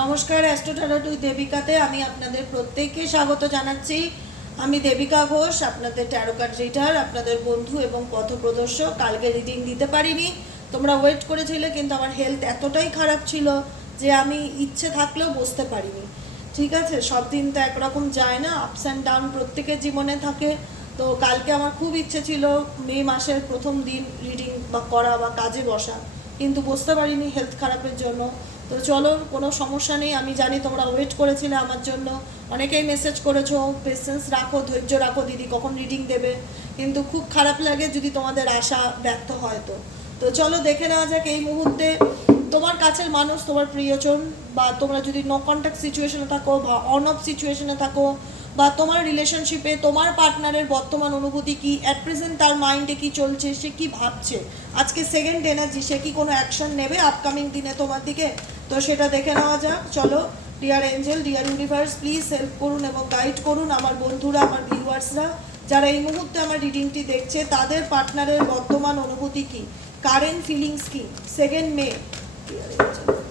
নমস্কার অ্যাস্ট্রোটারাটু দেবিকাতে আমি আপনাদের প্রত্যেককে স্বাগত জানাচ্ছি। আমি দেবিকা ঘোষ, আপনাদের ট্যারোকার্ড রিডার আপনাদের বন্ধু এবং পথপ্রদর্শক কালকে রিডিং দিতে পারিনি। তোমরা ওয়েট করেছিলে, কিন্তু আমার হেলথ এতটাই খারাপ ছিল যে আমি ইচ্ছে থাকলেও বসতে পারিনি। ঠিক আছে? সব দিন তো একরকম যায় না আপস অ্যান্ড ডাউন প্রত্যেকের জীবনে থাকে। তো কালকে আমার খুব ইচ্ছে ছিল মে মাসের প্রথম দিন রিডিং বা করা বা কাজে বসা। কিন্তু বসতে পারিনি হেলথ খারাপের জন্য। তো চলো, কোনো সমস্যা নেই, আমি জানি তোমরা ওয়েট করেছিলে আমার জন্য। অনেকেই মেসেজ করেছ পেশেন্স রাখো, ধৈর্য রাখো দিদি, কখন রিডিং দেবে। কিন্তু খুব খারাপ লাগে যদি তোমাদের আশা ব্যর্থ হয় তো। তো চলো, দেখে নেওয়া যাক এই মুহূর্তে তোমার কাছের মানুষ, তোমার প্রিয়জন, বা তোমরা যদি নো কন্ট্যাক্ট সিচুয়েশনে থাকো, বা অন অফ সিচুয়েশনে থাকো, বা তোমার রিলেশনশিপে তোমার পার্টনারের বর্তমান অনুভূতি কি অ্যাট প্রেজেন্ট তার মাইন্ডে কি চলছে, সে কি ভাবছে? আজকে সেকেন্ড এনার্জি সে কি কোনো অ্যাকশন নেবে আপকামিং দিনে তোমার দিকে? তো সেটা দেখে নেওয়া যাক। চলো dear angel dear universe please help করুন এবং গাইড করুন আমার বন্ধুরা, আমার ভিউয়ার্সরা যারা এই মুহূর্তে আমার রিডিংটি দেখছে, তাদের পার্টনারের বর্তমান অনুভূতি কি? কারেন্ট ফিলিংস কী? সেকেন্ড মে ডিয়ার এঞ্জেল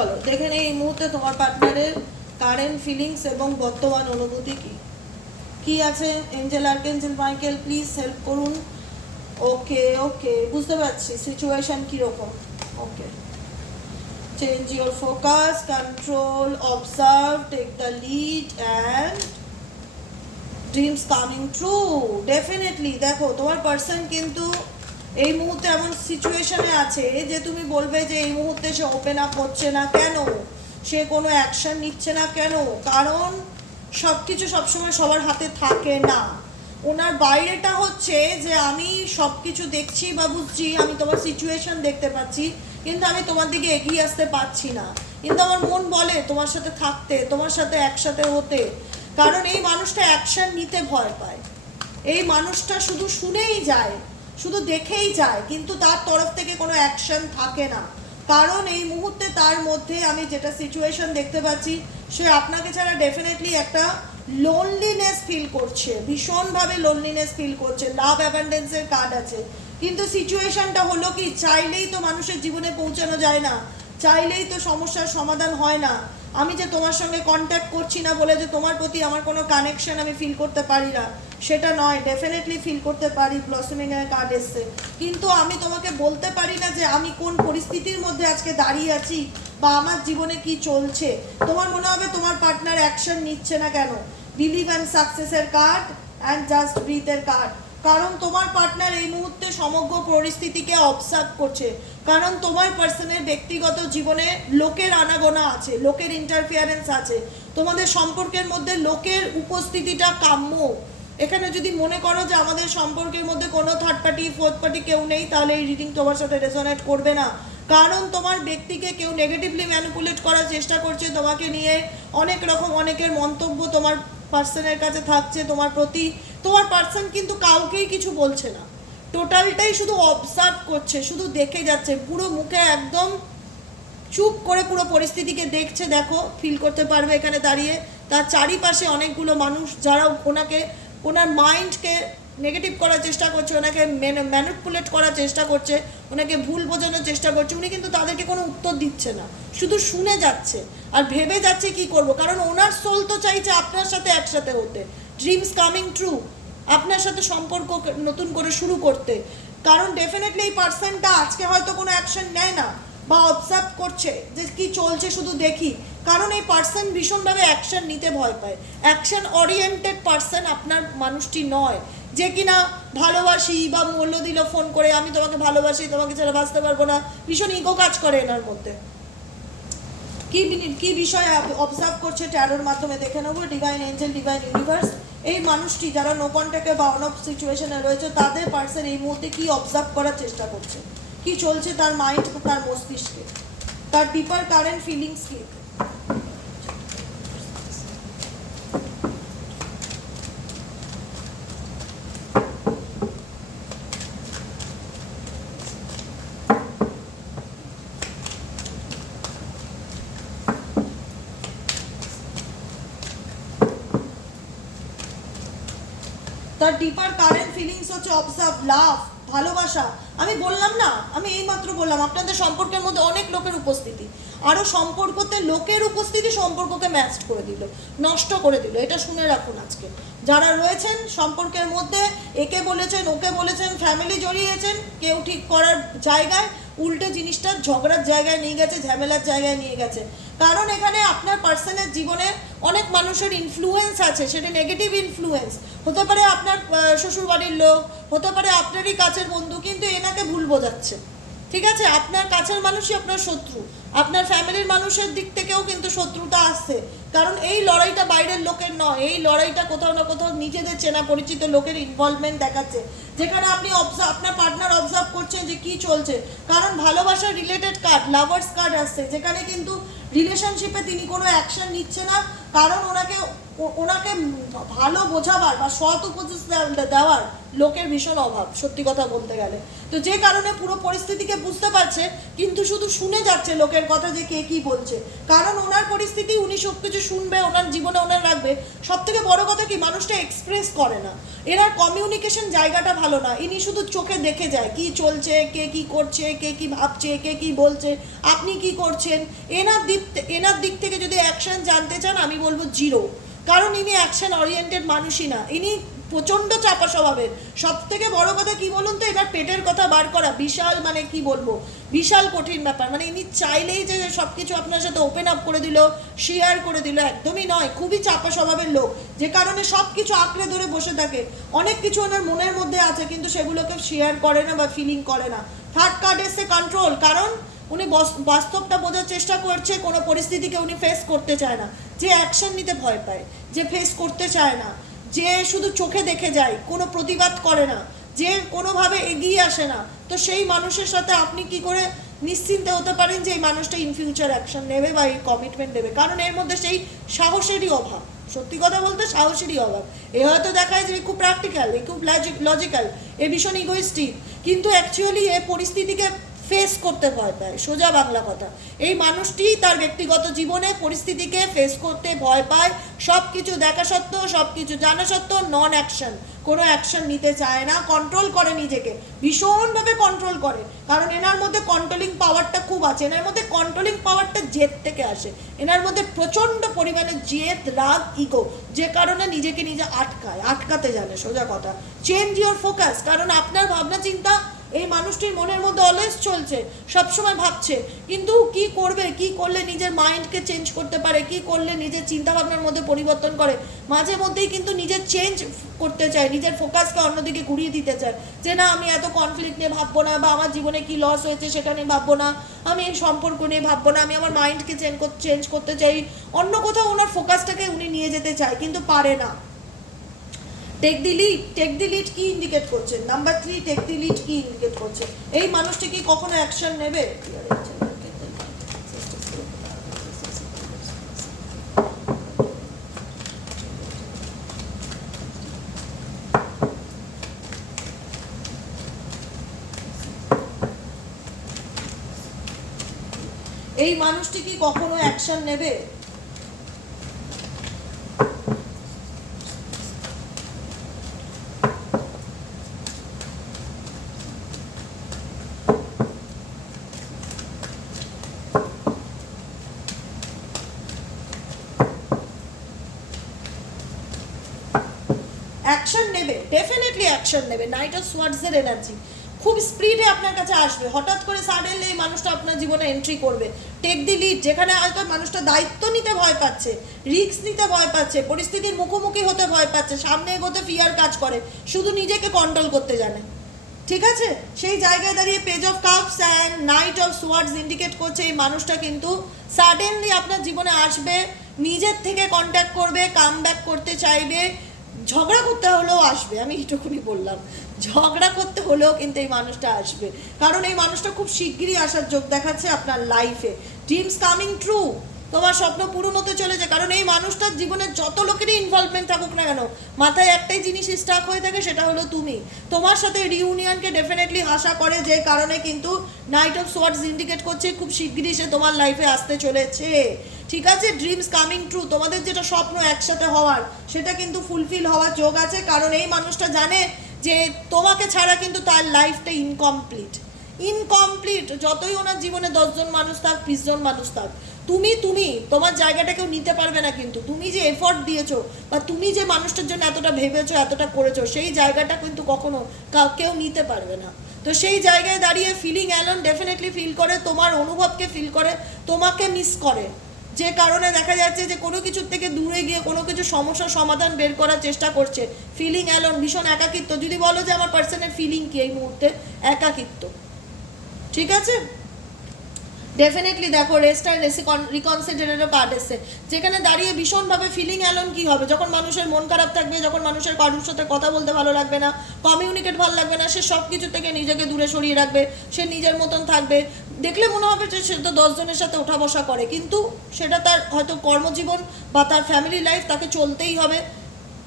চলো, দেখে নেই এই মুহূর্তে তোমার পার্টনারের কারেন্ট ফিলিংস এবং বর্তমান অনুভূতি কি? কি আছে? Angel archangel Michael please help করুন। ওকে ওকে বুঝতে পারছি সিচুয়েশন কীরকম। Okay change your focus control observe take the lead and dreams coming true definitely দেখো, তোমার পার্সন কিন্তু এই মুহূর্তে এমন সিচুয়েশনে আছে যে তুমি বলবে যে এই মুহূর্তে সে ওপেন আপ হচ্ছে না কেন? সে কোনো অ্যাকশন নিচ্ছে না কেন? কারণ সব কিছু সবসময় সবার হাতে থাকে না। ওনার বাইরেটা হচ্ছে যে আমি সব কিছু দেখছি বা বুঝছি, আমি তোমার সিচুয়েশন দেখতে পাচ্ছি, কিন্তু আমি তোমার দিকে এগিয়ে আসতে পারছি না। কিন্তু আমার মন বলে তোমার সাথে থাকতে, তোমার সাথে একসাথে হতে। কারণ এই মানুষটা অ্যাকশন নিতে ভয় পায়। এই মানুষটা শুধু শুনেই যায়। শুধু দেখেই যায়, কিন্তু তার তরফ থেকে কোনো অ্যাকশন থাকে না। কারণ এই মুহূর্তে তার মধ্যে আমি যেটা সিচুয়েশন দেখতে পাচ্ছি, সে আপনাকে ছাড়া ডেফিনেটলি একটা লোনলিনেস ফিল করছে, ভীষণভাবে লোনলিনেস ফিল করছে লাভ অ্যাবান্ডেন্সের কার্ড আছে। কিন্তু সিচুয়েশনটা হলো কি, চাইলেই তো মানুষের জীবনে পৌঁছানো যায় না, চাইলেই তো সমস্যার সমাধান হয় না। আমি যে তোমার সঙ্গে কন্ট্যাক্ট করছি না বলে যে তোমার প্রতি আমার কোনো কানেকশন আমি ফিল করতে পারি না, সেটা নয় ডেফিনেটলি ফিল করতে পারি ব্লসমিং এর কার্ড এসছে। কিন্তু আমি তোমাকে বলতে পারি না যে আমি কোন পরিস্থিতির মধ্যে আজকে দাঁড়িয়ে আছি বা আমার জীবনে কি চলছে। তোমার মনে হবে তোমার পার্টনার অ্যাকশন নিচ্ছে না কেন। বিলিভ অ্যান্ড সাকসেসের কার্ড অ্যান্ড জাস্ট ব্রিথের কার্ড কারণ তোমার পার্টনার এই মুহূর্তে সমগ্র পরিস্থিতিকে অবসার্ভ করছে। কারণ তোমার পার্সনের ব্যক্তিগত জীবনে লোকের আনাগোনা আছে, লোকের ইন্টারফিয়ারেন্স আছে। তোমাদের সম্পর্কের মধ্যে লোকের উপস্থিতিটা কাম্য। এখানে যদি মনে করো যে আমাদের সম্পর্কের মধ্যে কোনো থার্ড পার্টি ফোর্থ পার্টি কেউ নেই, তাহলে এই রিডিং তোমার সাথে রেজোনেট করবে না। কারণ তোমার ব্যক্তিকে কেউ নেগেটিভলি ম্যানিপুলেট করার চেষ্টা করছে, তোমাকে নিয়ে অনেক রকম অনেকের মন্তব্য তোমার পার্সনের কাছে থাকছে, তোমার প্রতি, তোমার পার্সন কিন্তু কাউকেই কিছু বলছে না। টোটালটাই শুধু অবজার্ভ করছে, শুধু দেখে যাচ্ছে, পুরো মুখে একদম চুপ করে পুরো পরিস্থিতিকে দেখছে, দেখো ফিল করতে পারবে এখানে দাঁড়িয়ে। তার চারিপাশে অনেকগুলো মানুষ, যারা ওনাকে, ওনার মাইন্ডকে নেগেটিভ করার চেষ্টা করছে, ওনাকে ম্যানুপুলেট করার চেষ্টা করছে, ওনাকে ভুল বোঝানোর চেষ্টা করছে, উনি কিন্তু তাদেরকে কোনো উত্তর দিচ্ছে না। শুধু শুনে যাচ্ছে আর ভেবে যাচ্ছে কি করব, কারণ ওনার সোল তো চাইছে আপনার সাথে একসাথে হতে। ড্রিমস কামিং ট্রু আপনার সাথে সম্পর্ক নতুন করে শুরু করতে। কারণ ডেফিনেটলি এই পার্সনটা আজকে হয়তো কোনো অ্যাকশন নেয় না বা অবজার্ভ করছে যে কি চলছে শুধু দেখি। কারণ এই পার্সন ভীষণভাবে অ্যাকশন নিতে ভয় পায়। অ্যাকশন ওরিয়েন্টেড পার্সন আপনার মানুষটি নয়। যে কিনা ভালোবাসি বা মূল্য দিল ফোন করে, আমি তোমাকে ভালোবাসি, তোমাকে ছাড়া বাঁচতে পারব না। ভীষণ ইগো কাজ করে এনার মধ্যে। কি কি বিষয়ে অবজার্ভ করছে ট্যারোর মাধ্যমে দেখে নেব ডিভাইন এঞ্জেল ডিভাইন ইউনিভার্স এই মানুষটি যারা নো কন্ট্যাক্টে বা অন অফ সিচুয়েশনে রয়েছে, তাদের পার্সন এই মুহূর্তে কি অবজার্ভ করার চেষ্টা করছে? কি চলছে তার মাইন্ড তার মস্তিষ্কে? তার ডিপার কারেন্ট ফিলিংস কি? ডিপার কারেন্ট ফিলিংস হচ্ছে অবজার্ভ লাভ ভালোবাসা। আমি বললাম না, আমি এইমাত্র বললাম, আপনাদের সম্পর্কের মধ্যে অনেক লোকের উপস্থিতি। আরও সম্পর্কতে লোকের উপস্থিতি সম্পর্ককে ম্যাচড করে দিল, নষ্ট করে দিল, এটা শুনে রাখুন আজকে। যারা রয়েছেন সম্পর্কের মধ্যে, একে বলেছেন, ওকে বলেছেন ফ্যামিলি জড়িয়েছেন, কেউ ঠিক করার জায়গায়, উল্টে জিনিসটা ঝগড়ার জায়গায় নিয়ে গেছে, ঝামেলার জায়গায় নিয়ে গেছে। কারণ এখানে আপনার পার্সনের জীবনে অনেক মানুষের ইনফ্লুয়েন্স আছে, সেটা নেগেটিভ ইনফ্লুয়েন্স হতে পারে আপনার শ্বশুরবাড়ির লোক, হতে পারে আপনারই কাছের বন্ধু, কিন্তু এনাকে ভুল বোঝাচ্ছে। ঠিক আছে? আপনার কাছের মানুষই আপনার শত্রু। আপনার ফ্যামিলির মানুষের দিক থেকেও কিন্তু শত্রুতা আসছে। কারণ এই লড়াইটা বাইরের লোকের নয়, এই লড়াইটা কোথাও না কোথাও নিজেদের চেনা পরিচিত লোকের ইনভলভমেন্ট দেখাচ্ছে। যেখানে আপনি অবজার্ভ আপনার পার্টনার অবজার্ভ করছেন যে কি চলছে। কারণ ভালোবাসার রিলেটেড কার্ড লাভার্স কার্ড আসছে, যেখানে কিন্তু রিলেশনশিপে তিনি কোনো অ্যাকশন নিচ্ছে না। কারণ ওনাকে ওনাকে ভালো বোঝাবার বা সৎ উপদেশ দেওয়ার লোকের ভীষণ অভাব, সত্যি কথা বলতে গেলে। তো যে কারণে পুরো পরিস্থিতিকে বুঝতে পারছে, কিন্তু শুধু শুনে যাচ্ছে লোকের কথা যে কে কি বলছে। কারণ ওনার পরিস্থিতি, উনি সব কিছু শুনবে, ওনার জীবনে ওনার রাখবে। সব থেকে বড় কথা কি, মানুষটা এক্সপ্রেস করে না। এনার কমিউনিকেশন জায়গাটা ভালো না। ইনি শুধু চোখে দেখে যায় কি চলছে, কে কি করছে, কে কি ভাবছে, কে কি বলছে, আপনি কি করছেন। এনার দিক এনার দিক থেকে যদি অ্যাকশন জানতে চান, আমি বলব জিরো কারণ ইনি অ্যাকশন ওরিয়েন্টেড মানুষই না। ইনি প্রচণ্ড চাপা স্বভাবের। সব থেকে বড় কথা কি বলুন তো? এনার পেটের কথা বার করা বিশাল মানে কি বলব? বিশাল কঠিন ব্যাপার। মানে ইনি চাইলেই যে সব কিছু আপনার সাথে ওপেন আপ করে দিল শেয়ার করে দিল, একদমই নয়। খুবই চাপা স্বভাবের লোক। যে কারণে সব কিছু আঁকড়ে ধরে বসে থাকে। অনেক কিছু ওনার মনের মধ্যে আছে, কিন্তু সেগুলোকে শেয়ার করে না বা ফিলিং করে না। থার্ড কার্ড এসে কন্ট্রোল কারণ উনি বস- বাস্তবটা বোঝার চেষ্টা করছে, কোনো পরিস্থিতিকে উনি ফেস করতে চায় না। যে অ্যাকশন নিতে ভয় পায়, যে ফেস করতে চায় না। যে শুধু চোখে দেখে যায়, কোনো প্রতিবাদ করে না, যে কোনোভাবে এগিয়ে আসে না, তো সেই মানুষের সাথে আপনি কি করে নিশ্চিন্তে হতে পারেন যে এই মানুষটা ইন ফিউচার অ্যাকশন নেবে বা এই কমিটমেন্ট নেবে? কারণ এর মধ্যে সেই সাহসেরই অভাব। সত্যি কথা বলতে সাহসেরই অভাব। এ হয়তো দেখায় যে খুব প্র্যাকটিক্যাল এ খুব লজিক্যাল এ ভীষণ ইগোইস্টিক কিন্তু অ্যাকচুয়ালি এ পরিস্থিতিকে ফেস করতে ভয় পায়, সোজা বাংলা কথা। এই মানুষটি তার ব্যক্তিগত জীবনে পরিস্থিতিকে ফেস করতে ভয় পায় সব কিছু দেখা সত্ত্বেও সব কিছু জানা সত্ত্বেও নন অ্যাকশন কোনো অ্যাকশন নিতে চায় না কন্ট্রোল করে নিজেকে, ভীষণভাবে কন্ট্রোল করে। কারণ এনার মধ্যে কন্ট্রোলিং পাওয়ারটা খুব আছে, এনার মধ্যে কন্ট্রোলিং পাওয়ারটা জেদ থেকে আসে। এনার মধ্যে প্রচণ্ড পরিমাণে জেদ, রাগ ইগো যে কারণে নিজেকে নিজে আটকায়, আটকাতে জানে, সোজা কথা। চেঞ্জ ইওর ফোকাস কারণ আপনার ভাবনা চিন্তা এই মানুষটির মনের মধ্যে অলওয়েজ চলছে, সবসময় ভাবছে, কিন্তু কি করবে, কি করলে নিজের মাইন্ডকে চেঞ্জ করতে পারে, কি করলে নিজের চিন্তাভাবনার মধ্যে পরিবর্তন করে, মাঝে মধ্যেই কিন্তু নিজের চেঞ্জ করতে চায়, নিজের ফোকাসকে অন্যদিকে ঘুরিয়ে দিতে চায়, যে না, আমি এত কনফ্লিক্ট নিয়ে ভাববো না, বা আমার জীবনে কি লস হয়েছে সেটা নিয়ে ভাববো না, আমি এই সম্পর্ক নিয়ে ভাববো না, আমি আমার মাইন্ডকে চেঞ্জ করতে চাই, অন্য কোথাও ওনার ফোকাসটাকে উনি নিয়ে যেতে চায়, কিন্তু পারে না। Take the lead take the lead কি ইন্ডিকেট করছে। Number three take the lead কি ইন্ডিকেট করছে। এই মানুষটি কি কখনো অ্যাকশন নেবে? এই মানুষটি কি কখনো অ্যাকশন নেবে? অ্যাকশন নেবে ডেফিনেটলি অ্যাকশন নেবে নাইট অফ সোয়ার্ডসের এনার্জি খুব স্পিডে আপনার কাছে আসবে। হঠাৎ করে সাডেনলি এই মানুষটা আপনার জীবনে এন্ট্রি করবে। টেক দি লিড যেখানে হয়তো মানুষটা দায়িত্ব নিতে ভয় পাচ্ছে রিস্ক নিতে ভয় পাচ্ছে, পরিস্থিতির মুখোমুখি হতে ভয় পাচ্ছে, সামনে এগোতে ফিয়ার কাজ করে, শুধু নিজেকে কন্ট্রোল করতে জানে। ঠিক আছে? সেই জায়গায় দাঁড়িয়ে page of cups and knight of swords indicate করছে এই মানুষটা কিন্তু সাডেনলি আপনার জীবনে আসবে, নিজের থেকে কন্ট্যাক্ট করবে কাম ব্যাক করতে চাইবে ঝগড়া করতে হলেও আসবে, আমি এইটুকুনি বললাম। ঝগড়া করতে হলেও কিন্তু এই মানুষটা আসবে। কারণ এই মানুষটা খুব শিগগিরই আসার যোগ দেখাচ্ছে আপনার লাইফে ড্রিমস কামিং ট্রু তোমার স্বপ্ন পূরণ হতে চলেছে, কারণ এই মানুষটার জীবনে যত লোকেরই ইনভলভমেন্ট থাকুক না কেন, মাথায় একটাই জিনিস স্টাক হয়ে থাকে, সেটা হলো তুমি। তোমার সাথে রিউনিয়নকে ডেফিনেটলি আশা করে যে কারণে কিন্তু নাইট অফ সোয়ার্ডস ইন্ডিকেট করছে, খুব শিগগিরই সে তোমার লাইফে আসতে চলেছে। ঠিক আছে ড্রিমস কামিং ট্রু তোমাদের যেটা স্বপ্ন একসাথে হওয়ার, সেটা কিন্তু ফুলফিল হওয়ার যোগ আছে, কারণ এই মানুষটা জানে যে তোমাকে ছাড়া কিন্তু তার লাইফটা ইনকমপ্লিট ইনকমপ্লিট যতই ওনার জীবনে দশজন মানুষ থাক বিশ জন মানুষ থাক তুমি তুমি, তোমার জায়গাটা কেউ নিতে পারবে না কিন্তু। তুমি যে এফর্ট দিয়েছ বা তুমি যে মানুষটার জন্য এতটা ভেবেছো, এতটা করেছ, সেই জায়গাটা কিন্তু কখনো কাউ- নিতে পারবে না। তো সেই জায়গায় দাঁড়িয়ে ফিলিং অ্যালন ডেফিনেটলি ফিল করে, তোমার অনুভবকে ফিল করে, তোমাকে মিস করে। যে কারণে দেখা যাচ্ছে যে কোনো কিছুর থেকে দূরে গিয়ে কোনো কিছু সমস্যার সমাধান বের করার চেষ্টা করছে ফিলিং অ্যালন ভীষণ একাকিত্ব। যদি বলো যে আমার পার্সনের ফিলিং কি এই মুহূর্তে? একাকিত্ব। ঠিক আছে? ডেফিনেটলি দেখো রেস্ট আর রিকনসিডারেরও কার্ড এসছে। যেখানে দাঁড়িয়ে ভীষণভাবে ফিলিং অ্যালন কী হবে? যখন মানুষের মন খারাপ থাকবে, যখন মানুষের কারোর সাথে কথা বলতে ভালো লাগবে না কমিউনিকেট ভালো লাগবে না, সে সব কিছু থেকে নিজেকে দূরে সরিয়ে রাখবে, সে নিজের মতন থাকবে। দেখলে মনে হবে যে সে তো দশজনের সাথে ওঠা বসা করে, কিন্তু সেটা তার হয়তো কর্মজীবন বা তার ফ্যামিলি লাইফ তাকে চলতেই হবে।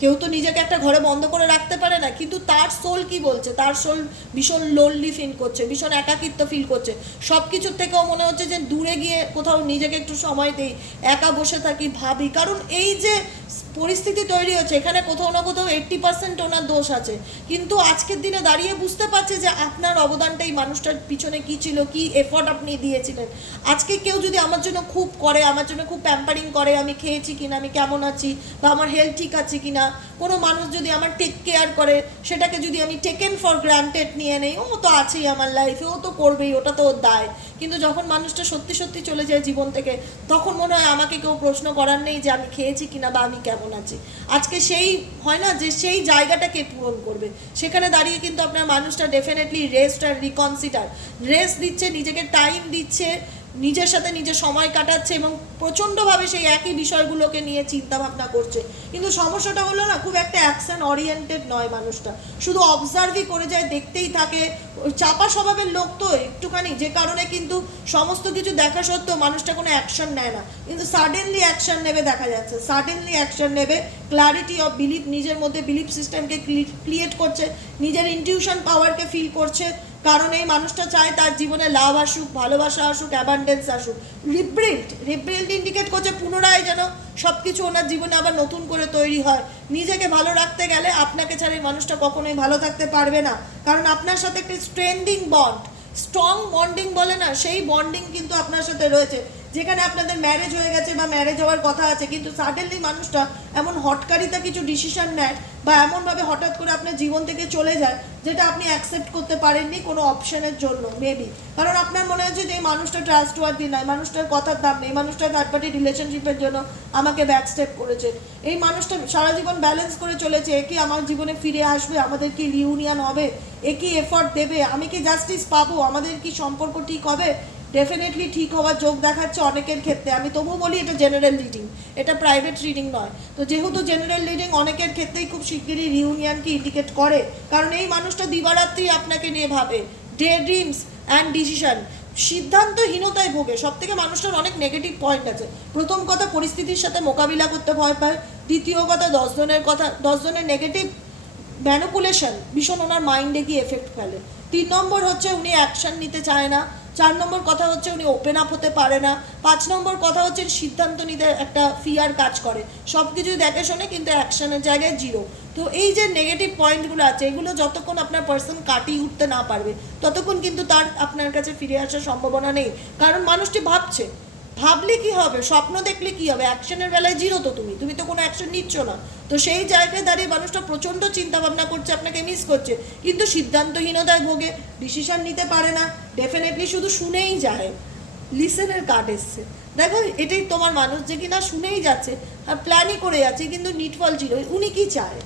কেউ তো নিজেকে একটা ঘরে বন্ধ করে রাখতে পারে না, কিন্তু তার সোল কি বলছে? তার সোল ভীষণ লোনলি ফিল করছে, ভীষণ একাকিত্ব ফিল করছে। সব কিছুর থেকেও মনে হচ্ছে যে দূরে গিয়ে কোথাও নিজেকে একটু সময় দিই, একা বসে থাকি, ভাবি। কারণ এই যে পরিস্থিতি তৈরি হচ্ছে। এখানে কোথাও না কোথাও এইট্টি পার্সেন্ট ওনার দোষ আছে। কিন্তু আজকের দিনে দাঁড়িয়ে বুঝতে পারছে যে আপনার অবদানটা এই মানুষটার পিছনে কি ছিল, কি এফর্ট আপনি দিয়েছিলেন। আজকে কেউ যদি আমার জন্য খুব করে, আমার জন্য খুব প্যাম্পারিং করে, আমি খেয়েছি কিনা, আমি কেমন আছি বা আমার হেলথ ঠিক আছে কিনা, কোনো মানুষ যদি আমার টেক কেয়ার করে, সেটাকে যদি আমি টেকেন ফর গ্রান্টেড নিয়ে নেই, ও তো আছেই আমার লাইফে ও তো করবেই, ওটা তো ওর দায়। কিন্তু যখন মানুষটা সত্যি সত্যি চলে যায় জীবন থেকে, তখন মনে হয় আমাকে কেউ প্রশ্ন করার নেই যে আমি খেয়েছি কিনা বা আমি কেমন আছি। আজকে সেই, হয় না যে সেই জায়গাটাকে পূরণ করবে। সেখানে দাঁড়িয়ে কিন্তু আপনার মানুষটা ডেফিনেটলি রেস্ট আর রিকনসিডার রেস্ট দিচ্ছে, নিজেকে টাইম দিচ্ছে নিজের সাথে নিজে সময় কাটাচ্ছে এবং প্রচণ্ডভাবে সেই একই বিষয়গুলোকে নিয়ে চিন্তা ভাবনা করছে। কিন্তু সমস্যাটা হলো না, খুব একটা অ্যাকশন ওরিয়েন্টেড নয় মানুষটা। শুধু অবজার্ভই করে যায়, দেখতেই থাকে। চাপা স্বভাবের লোক তো একটুখানি, যে কারণে কিন্তু সমস্ত কিছু দেখা সত্ত্বেও মানুষটা কোনো অ্যাকশন নেয় না। কিন্তু সাডেনলি অ্যাকশন নেবে দেখা যাচ্ছে। সাডেনলি অ্যাকশন নেবে ক্লারিটি অফ বিলিফ নিজের মধ্যে বিলিফ সিস্টেমকে ক্রিয়েট করছে, নিজের ইনটিউশন পাওয়ারকে ফিল করছে। কারণ এই মানুষটা চায় তার জীবনে লাভ আসুক, ভালোবাসা আসুক অ্যাবান্ডেন্স আসুক। রিপ্রিল্ট রিপ্রিল্ট ইন্ডিকেট করছে পুনরায় যেন সব কিছু ওনার জীবনে আবার নতুন করে তৈরি হয়। নিজেকে ভালো রাখতে গেলে আপনাকে ছাড়া এই মানুষটা কখনোই ভালো থাকতে পারবে না। কারণ আপনার সাথে একটি স্ট্রেন্ডিং বন্ড স্ট্রং বন্ডিং বলে না, সেই বন্ডিং কিন্তু আপনার সাথে রয়েছে। যেখানে আপনাদের ম্যারেজ হয়ে গেছে বা ম্যারেজ হওয়ার কথা আছে, কিন্তু সাডেনলি মানুষটা এমন হটকারিতা কিছু ডিসিশন নেয় বা এমনভাবে হঠাৎ করে আপনার জীবন থেকে চলে যায় যেটা আপনি অ্যাকসেপ্ট করতে পারেননি কোনো অপশনের জন্য মেবি কারণ আপনার মনে হচ্ছে যে এই মানুষটা ট্রাস্ট ওয়ার্দি নয় মানুষটার কথার দাম নেই মানুষটা থার্ড পার্টি রিলেশনশিপের জন্য আমাকে ব্যাক স্টেপ করেছে। এই মানুষটা সারা জীবন ব্যালেন্স করে চলেছে, এ কি আমার জীবনে ফিরে আসবে? আমাদের কি রিউনিয়ন হবে? এ কি এফর্ট দেবে? আমি কি জাস্টিস পাবো? আমাদের কি সম্পর্ক ঠিক হবে? ডেফিনেটলি ঠিক হওয়ার যোগ দেখাচ্ছে অনেকের ক্ষেত্রে। আমি তবুও বলি এটা জেনারেল রিডিং এটা প্রাইভেট রিডিং নয়। তো যেহেতু জেনারেল রিডিং অনেকের ক্ষেত্রেই খুব শিগগিরই রিউনিয়নকে ইন্ডিকেট করে, কারণ এই মানুষটা দিবারাত্রি আপনাকে নিয়ে ভাবে। ডে ড্রিমস অ্যান্ড ডিসিশন সিদ্ধান্তহীনতায় ভোগে। সব থেকে মানুষটার অনেক নেগেটিভ পয়েন্ট আছে। প্রথম কথা, পরিস্থিতির সাথে মোকাবিলা করতে ভয় পায়। দ্বিতীয় কথা দশজনের কথা দশজনের নেগেটিভ ম্যানুপুলেশন ভীষণ ওনার মাইন্ডে গিয়ে এফেক্ট ফেলে। তিন নম্বর হচ্ছে উনি অ্যাকশন নিতে চায় না। চার নম্বর কথা হচ্ছে উনি ওপেন আপ হতে পারে না। পাঁচ নম্বর কথা হচ্ছে সিদ্ধান্ত নিতে একটা ফিয়ার কাজ করে। সব কিছুই দেখে শোনে কিন্তু অ্যাকশনের জায়গায় জিরো তো এই যে নেগেটিভ পয়েন্টগুলো আছে, এগুলো যতক্ষণ আপনার পার্সন কাটিয়ে উঠতে না পারবে, ততক্ষণ কিন্তু তার আপনার কাছে ফিরে আসার সম্ভাবনা নেই। কারণ মানুষটি ভাবছে, ভাবলে কি হবে? স্বপ্ন দেখলে কি হবে? অ্যাকশনের বেলায় জিরো তো তুমি। তুমি তো কোনো অ্যাকশন নিচ্ছ না। তো সেই জায়গায় দাঁড়িয়ে মানুষটা প্রচণ্ড চিন্তা ভাবনা করছে, আপনাকে মিস করছে। কিন্তু সিদ্ধান্তহীনতায় ভোগে ডিসিশন নিতে পারে না। ডেফিনেটলি শুধু শুনেই যায়। লিসেনের কার্ড এসছে। দেখো, এটাই তোমার মানুষ যে কিনা শুনেই যাচ্ছে আর প্ল্যানই করে যাচ্ছে, কিন্তু নিটফল ছিল উনি কি চায়?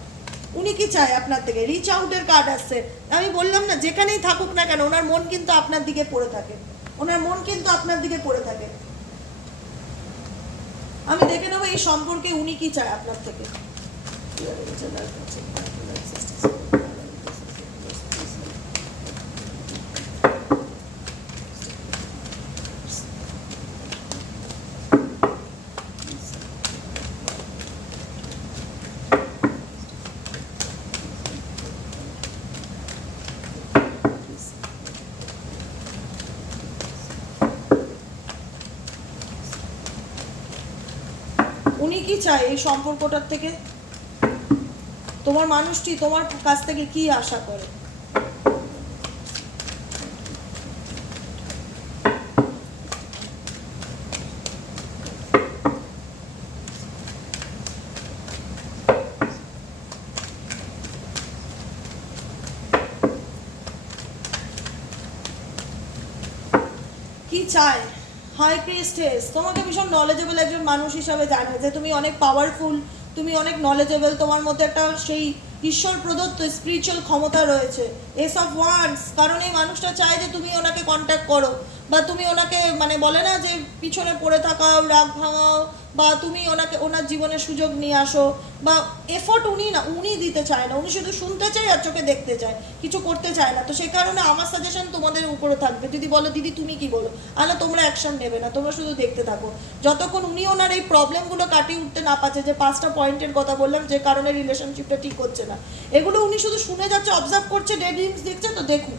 উনি কি চায় আপনার থেকে? রিচ আউটের কার্ড আসছে। আমি বললাম না, যেখানেই থাকুক না কেন, ওনার মন কিন্তু আপনার দিকে পড়ে থাকে। ওনার মন কিন্তু আপনার দিকে পড়ে থাকে। আমি দেখে নেব এই সম্পর্কে উনি কি চায় আপনার থেকে। উনি কি চায় এই সম্পর্কটার থেকে? তোমার মানুষটি তোমার কাছ থেকে কি আশা করে? কি চায়? হাই প্রিস্টেস তোমাকে ভীষণ নলেজেবল একজন মানুষ হিসাবে জানে যে তুমি অনেক পাওয়ারফুল তুমি অনেক নলেজেবল তোমার মধ্যে একটা সেই ঈশ্বর প্রদত্ত স্পিরিচুয়াল ক্ষমতা রয়েছে। এস অফ ওয়ান্স কারণ এই মানুষটা চায় যে তুমি ওনাকে কন্ট্যাক্ট করো, বা তুমি ওনাকে মানে বলে না যে পিছনে পড়ে থাকাও, রাগ ভাঙাও বা তুমি ওনাকে, ওনার জীবনে সুযোগ নিয়ে আসো, বা এফোর্ট উনি না, উনি দিতে চায় না, উনি শুধু শুনতে চায় আর চোখে দেখতে চায়, কিছু করতে চায় না। তো সেই কারণে আমার সাজেশন তোমাদের উপরে থাকবে। যদি বলো, দিদি তুমি কি বলো? আলা তোমরা অ্যাকশন নেবে না, তোমরা শুধু দেখতে থাকো। যতক্ষণ উনি ওনার এই প্রবলেমগুলো কাটিয়ে উঠতে না পারছে, যে পাঁচটা পয়েন্টের কথা বললাম, যে কারণে রিলেশনশিপটা ঠিক হচ্ছে না, এগুলো উনি শুধু শুনে যাচ্ছে অবজার্ভ করছে ডেড ড্রিমস দেখছে, তো দেখুন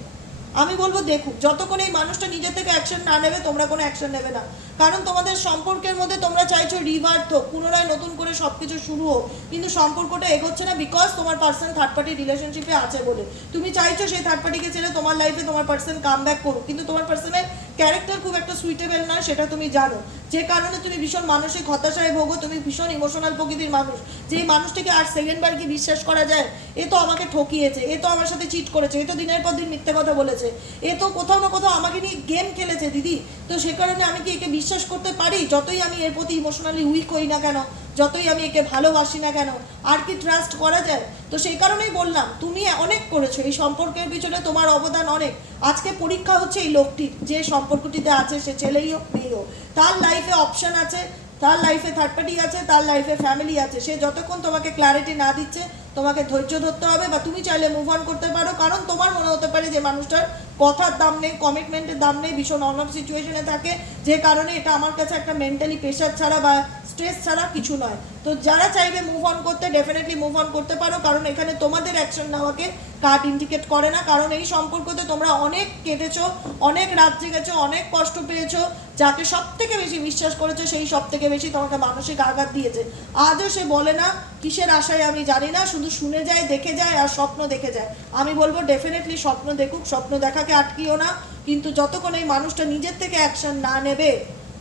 আমি বলব দেখুক যতক্ষণ এই মানুষটা নিজে থেকে অ্যাকশন না নেবে, তোমরা কোনো অ্যাকশন নেবে না। কারণ তোমাদের সম্পর্কের মধ্যে তোমরা চাইছো রিভার্ট হোক, পুনরায় নতুন করে সব কিছু শুরু হোক, কিন্তু সম্পর্কটা এগোচ্ছে না বিকজ তোমার পার্সন থার্ড পার্টি রিলেশনশিপে আছে বলে। তুমি চাইছো সেই থার্ড পার্টিকে ছেড়ে তোমার লাইফে তোমার পার্সন কাম ব্যাক করুক, কিন্তু তোমার পার্সনের ক্যারেক্টার খুব একটা সুইটেবল নয়, সেটা তুমি জানো। যে কারণে তুমি ভীষণ মানসিক হতাশায় ভোগো, তুমি ভীষণ ইমোশনাল প্রকৃতির মানুষ। যে এই মানুষটিকে আর সেকেন্ড বার কি বিশ্বাস করা যায়, এ তো আমাকে ঠকিয়েছে, এ তো আমার সাথে চিট করেছে, এ তো দিনের পর দিন মিথ্যে কথা বলেছে। এ তো কোথাও না কোথাও আমাকে নিয়ে গেম খেলেছে, দিদি। তো সে কারণে আমি কি একে বিশ্বাস করতে পারি? যতই আমি এর প্রতি ইমোশনালি উইক হই না কেন, যতই আমি একে ভালোবাসি না কেন, আর কি ট্রাস্ট করা যায়? তো সেই কারণেই বললাম, তুমি অনেক করেছ। এই সম্পর্কের পিছনে তোমার অবদান অনেক। আজকে পরীক্ষা হচ্ছে এই লোকটির। যে সম্পর্কটিতে আছে, সে ছেলেই হোক, মেয়েই হোক। তার লাইফে অপশন আছে। তার লাইফে থার্ড পার্টি আছে, তার লাইফে ফ্যামিলি আছে। সে যতক্ষণ তোমাকে ক্ল্যারিটি না দিচ্ছে, তোমাকে ধৈর্য ধরতে হবে বা তুমি চাইলে মুভ অন করতে পারো। কারণ তোমার মনে হতে পারে যে মানুষটার কথার দাম নেই কমিটমেন্টের দাম নেই, ভীষণ অনব সিচুয়েশনে থাকে। যে কারণে এটা আমার কাছে একটা মেন্টালি প্রেশার ছাড়া বা স্ট্রেস ছাড়া কিছু নয়। তো যারা চাইবে মুভ অন করতে ডেফিনেটলি মুভ অন করতে পারো, কারণ এখানে তোমাদের অ্যাকশন নেওয়াকে কার্ড ইন্ডিকেট করে না। কারণ এই সম্পর্কতে তোমরা অনেক কেটেছো অনেক রাত জেগেছো, অনেক কষ্ট পেয়েছ, যাকে সব থেকে বেশি বিশ্বাস করেছ, সেই সব থেকে বেশি তোমাকে মানসিক আঘাত দিয়েছে। আজও সে বলে না, কিসের আশায় আমি জানি না, শুধু শুনে যায়, দেখে যায়, আর স্বপ্ন দেখে যায়। আমি বলব ডেফিনেটলি স্বপ্ন দেখুক, স্বপ্ন দেখাকে আটকিও না, কিন্তু যতক্ষণ এই মানুষটা নিজের থেকে অ্যাকশন না নেবে,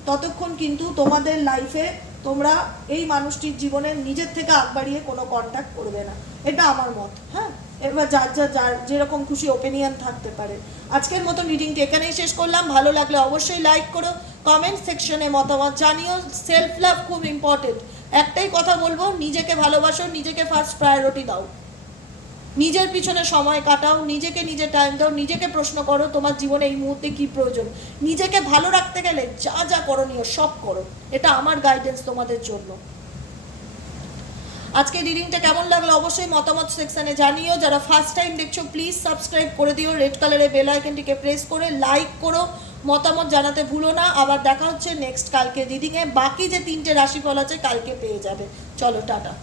ততক্ষণ কিন্তু তোমাদের লাইফে তোমরা এই মানুষটির জীবনে নিজের থেকে আগ বাড়িয়ে কোনো কন্ট্যাক্ট করবে না। এটা আমার মত হ্যাঁ? এবার যার যার যার যেরকম খুশি ওপিনিয়ন থাকতে পারে। আজকের মতো রিডিংটি এখানেই শেষ করলাম। ভালো লাগলে অবশ্যই লাইক করো কমেন্ট সেকশনে মতামত জানিও। সেলফ লাভ খুব ইম্পর্টেন্ট একটাই কথা বলব, নিজেকে ভালোবাসো, নিজেকে ফার্স্ট প্রায়োরিটি দাও। নিজের পিছনে সময় কাটাও, নিজেকে নিজে টাইম দাও, নিজেকে প্রশ্ন করো তোমার জীবনে এই মুহূর্তে কি প্রয়োজন। নিজেকে ভালো রাখতে গেলে যা যা করণীয় সব করো, এটা আমার গাইডেন্স তোমাদের জন্য। আজকে রিডিংটা কেমন লাগল অবশ্যই মতামত সেকশানে জানিও। যারা ফার্স্ট টাইম দেখছ প্লিজ সাবস্ক্রাইব করে দিও। রেড কালারের বেল আইকনটিকে প্রেস করে লাইক করো। মতামত জানাতে ভুলো না। আবার দেখা হচ্ছে নেক্সট কালকে রিডিংয়ে বাকি যে তিনটে রাশিফল আছে, কালকে পেয়ে যাবে। চলো, টাটা।